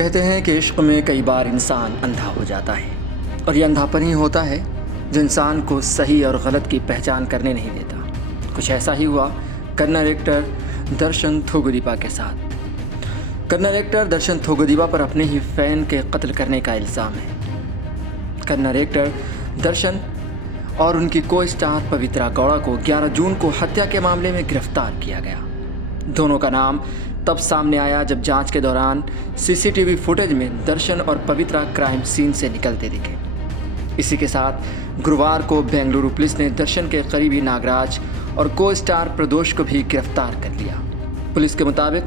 कहते हैं कि इश्क में कई बार इंसान अंधा हो जाता है और ये अंधापन ही होता है जो इंसान को सही और गलत की पहचान करने नहीं देता। कुछ ऐसा ही हुआ कन्नड़ एक्टर दर्शन थोगुदीपा के साथ। कन्नड़ एक्टर दर्शन थोगुदीपा पर अपने ही फ़ैन के कत्ल करने का इल्ज़ाम है। कन्नड़ एक्टर दर्शन और उनकी को स्टार पवित्रा गौड़ा को 11 जून को हत्या के मामले में गिरफ्तार किया गया। दोनों का नाम तब सामने आया जब जांच के दौरान सीसीटीवी फुटेज में दर्शन और पवित्रा क्राइम सीन से निकलते दिखे। इसी के साथ गुरुवार को बेंगलुरु पुलिस ने दर्शन के करीबी नागराज और को स्टार प्रदोष को भी गिरफ्तार कर लिया। पुलिस के मुताबिक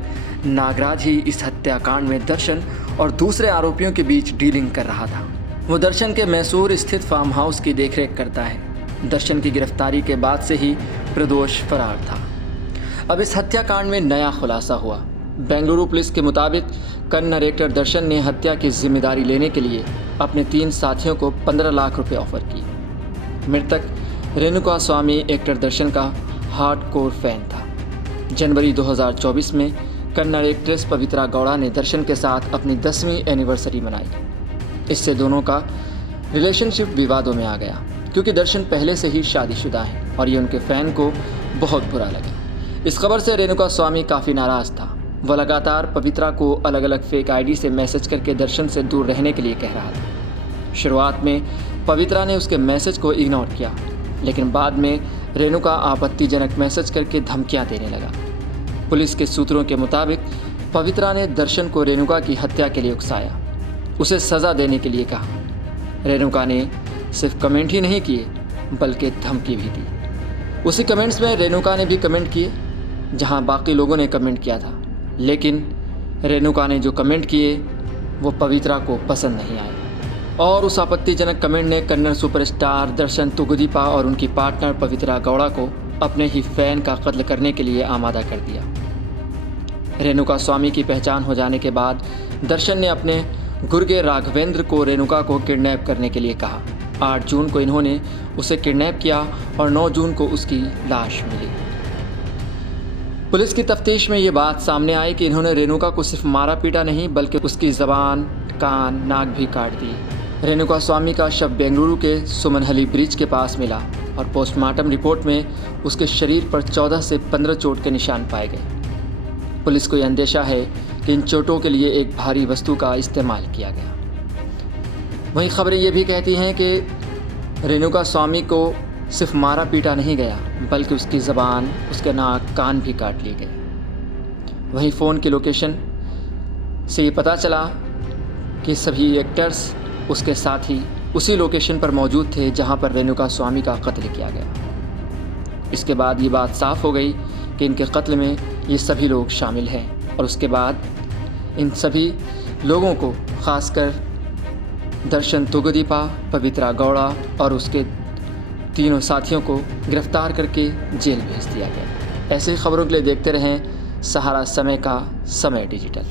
नागराज ही इस हत्याकांड में दर्शन और दूसरे आरोपियों के बीच डीलिंग कर रहा था। वो दर्शन के मैसूर स्थित फार्म हाउस की देखरेख करता है। दर्शन की गिरफ्तारी के बाद से ही प्रदोष फरार था। अब इस हत्याकांड में नया खुलासा हुआ। बेंगलुरु पुलिस के मुताबिक कन्नड़ एक्टर दर्शन ने हत्या की जिम्मेदारी लेने के लिए अपने 3 साथियों को 15 लाख रुपए ऑफर किए। मृतक रेणुका स्वामी एक्टर दर्शन का हार्डकोर फैन था। जनवरी 2024 में कन्नड़ एक्ट्रेस पवित्रा गौड़ा ने दर्शन के साथ अपनी 10वीं एनिवर्सरी मनाई। इससे दोनों का रिलेशनशिप विवादों में आ गया क्योंकि दर्शन पहले से ही शादीशुदा हैं और ये उनके फ़ैन को बहुत बुरा लगा। इस खबर से रेणुका स्वामी काफ़ी नाराज़ था। वह लगातार पवित्रा को अलग अलग फेक आईडी से मैसेज करके दर्शन से दूर रहने के लिए कह रहा था। शुरुआत में पवित्रा ने उसके मैसेज को इग्नोर किया, लेकिन बाद में रेणुका आपत्तिजनक मैसेज करके धमकियां देने लगा। पुलिस के सूत्रों के मुताबिक पवित्रा ने दर्शन को रेणुका की हत्या के लिए उकसाया, उसे सज़ा देने के लिए कहा। रेणुका ने सिर्फ कमेंट ही नहीं किए बल्कि धमकी भी दी। उसी कमेंट्स में रेणुका ने भी कमेंट किए जहां बाकी लोगों ने कमेंट किया था, लेकिन रेणुका ने जो कमेंट किए वो पवित्रा को पसंद नहीं आए और उस आपत्तिजनक कमेंट ने कन्नड़ सुपरस्टार दर्शन थोगुदीपा और उनकी पार्टनर पवित्रा गौड़ा को अपने ही फ़ैन का कत्ल करने के लिए आमादा कर दिया। रेणुका स्वामी की पहचान हो जाने के बाद दर्शन ने अपने गुर्गे राघवेंद्र को रेणुका को किडनैप करने के लिए कहा। 8 जून को इन्होंने उसे किडनैप किया और 9 जून को उसकी लाश मिली। पुलिस की तफ्तीश में ये बात सामने आई कि इन्होंने रेणुका को सिर्फ मारा पीटा नहीं बल्कि उसकी ज़बान, कान, नाक भी काट दिए। रेणुका स्वामी का शव बेंगलुरु के सुमनहली ब्रिज के पास मिला और पोस्टमार्टम रिपोर्ट में उसके शरीर पर 14 से 15 चोट के निशान पाए गए। पुलिस को यह अंदेशा है कि इन चोटों के लिए एक भारी वस्तु का इस्तेमाल किया गया। वहीं खबरें ये भी कहती हैं कि रेणुका स्वामी को सिर्फ मारा पीटा नहीं गया बल्कि उसकी ज़बान, उसके नाक, कान भी काट लिए गए। वहीं फ़ोन की लोकेशन से ये पता चला कि सभी एक्टर्स उसके साथ ही उसी लोकेशन पर मौजूद थे जहां पर रेणुका स्वामी का कत्ल किया गया। इसके बाद ये बात साफ़ हो गई कि इनके कत्ल में ये सभी लोग शामिल हैं और उसके बाद इन सभी लोगों को, ख़ासकर दर्शन थोगुदीपा, पवित्रा गौड़ा और उसके 3 साथियों को गिरफ्तार करके जेल भेज दिया गया। ऐसी खबरों के लिए देखते रहें सहारा समय का समय डिजिटल।